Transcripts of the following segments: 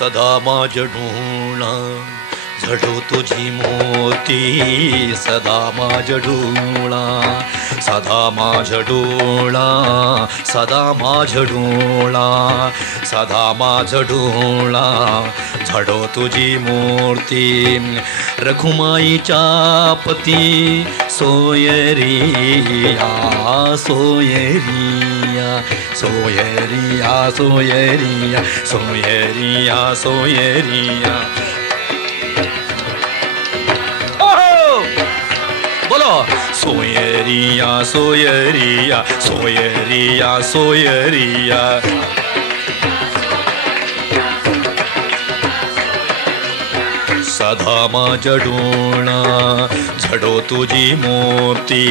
सदा माझ ढोळा झडो तुझी मोती सदा माझ डोळा सदा माझ डोळा सदा माझ डोळा सदा माझ डोळा झडो तुझी मूर्ती रखुमाईच्या पती सोयरिया सोयरिया सोयरिया सोयरिया सोयरिया सोयरिया बोलो सोयरिया सोयरिया सोयरिया सोयरिया सदा माझ डोळा झडो तुझी मोती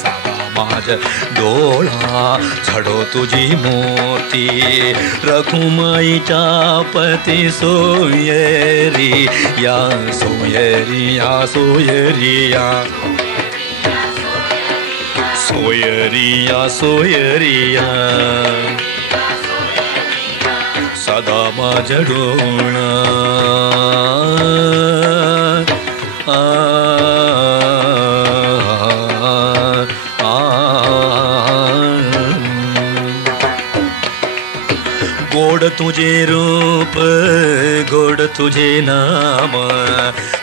सदा माझ डोळा झडो तुझी मोती रखुमाईच्या पती सोयरिया सोयरिया सोयरिया सोयरिया सोयरिया सदा माझ डोळा गोड तुझे रूप गोड तुझे नाम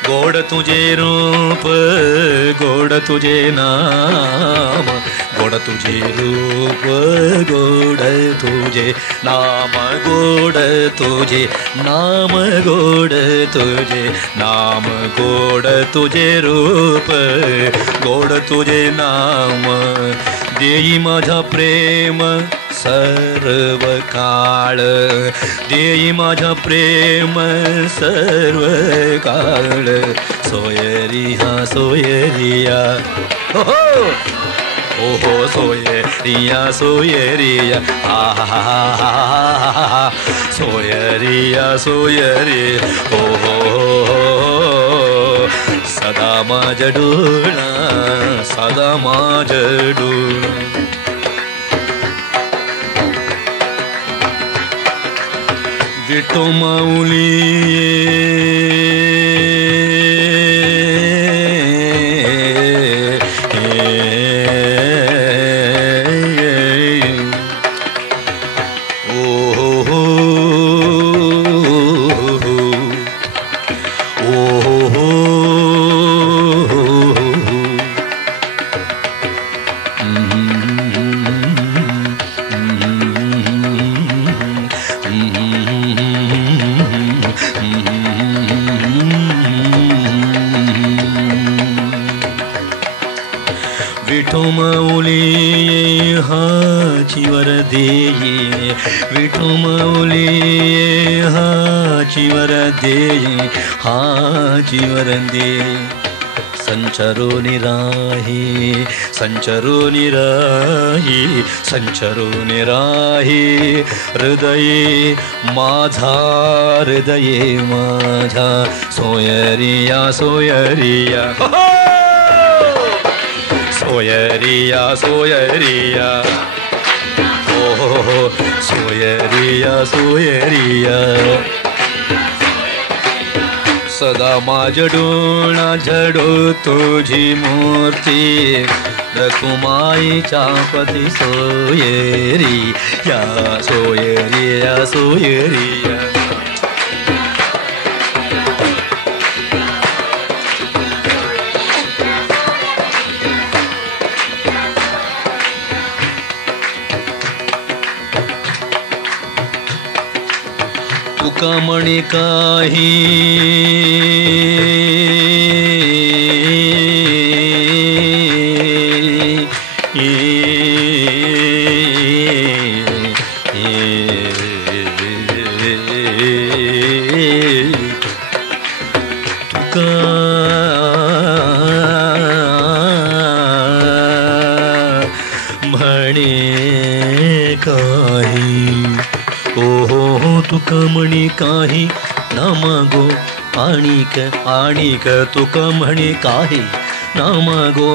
गोड तुझे रूप गोड तुझे नाम गोड तुझे रूप गोड तुझे नाम गोड तुझे नाम गोड तुझे नाम गोड तुझे रूप गोड तुझे नाम देई माझा प्रेम सर्व काळ देई माझा प्रेम सर्व काळ सोयरिया सोयरिया हो हो सोयरिया सोयरिया आहा सोयरिया सोयरिया हो सदा माझ डोळा सदा माझ डोळा विठो माऊली विठो माऊली हाचीवर देई विठो माऊली हाचीवर देई हाचीवर देई संचरो निराही संचरो निराही संचरो निराही हृदये माझा हृदये माझा सोयरिया सोयरिया सोयरिया सोयरिया हो सोयरिया सोयरिया सदा माझ डोळा झडो तुझी मूर्ती रखुमाईच्या पती सोयरिया सोयरिया सोयरिया तुका म्हणे काही तुका म्हणे काही हो तुका म्हणे काही न मागो आणिक आणिक तुका म्हणे काही नाम गो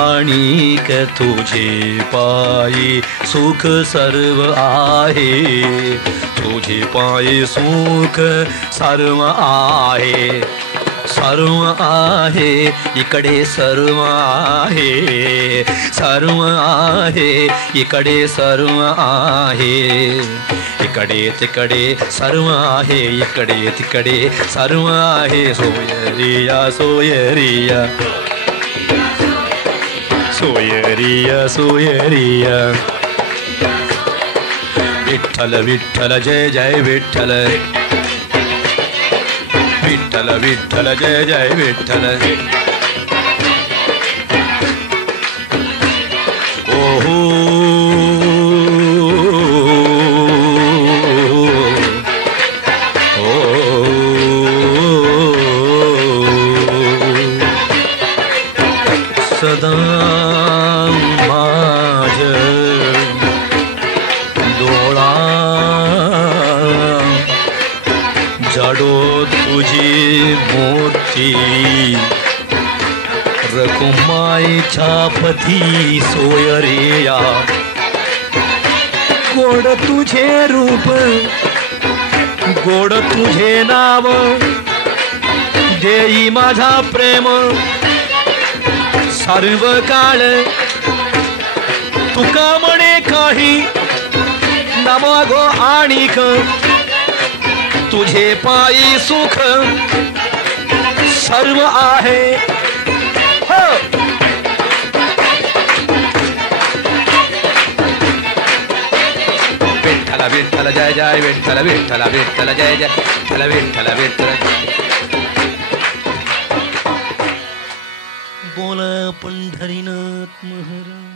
आणिक तुझे पायी सुख सर्व आहे, तुझे पायी सुख सर्व आहे, सर्व आहे इकडे सर्व आहे, सर्व आहे इकडे सर्व आहे, इकडे तिकडे सर्व आहे, इकडे तिकडे सर्व आहे. सोयरिया सोयरिया सोयरिया सोयरिया. विठ्ठल विठ्ठल जय जय विठ्ठल, विठ्ठल विठ्ठल जय जय विठ्ठल. ओहो सदा माझ डोळा जाडो तुझी मूर्ती, रकुमाईच्या पती सोयरिया. गोड तुझे रूप गोड तुझे नाव, देई माझा प्रेम सर्व काळ. तुका म्हणे काही नमागो आणिक, तुझे पायी सुख सर्व आहे. विठ्ठल विठ्ठल जय जय विठ्ठल, विठ्ठल विठ्ठल जय जय विठ्ठल, विठ्ठल विठ्ठल. बोला पंढरीनाथ महाराज.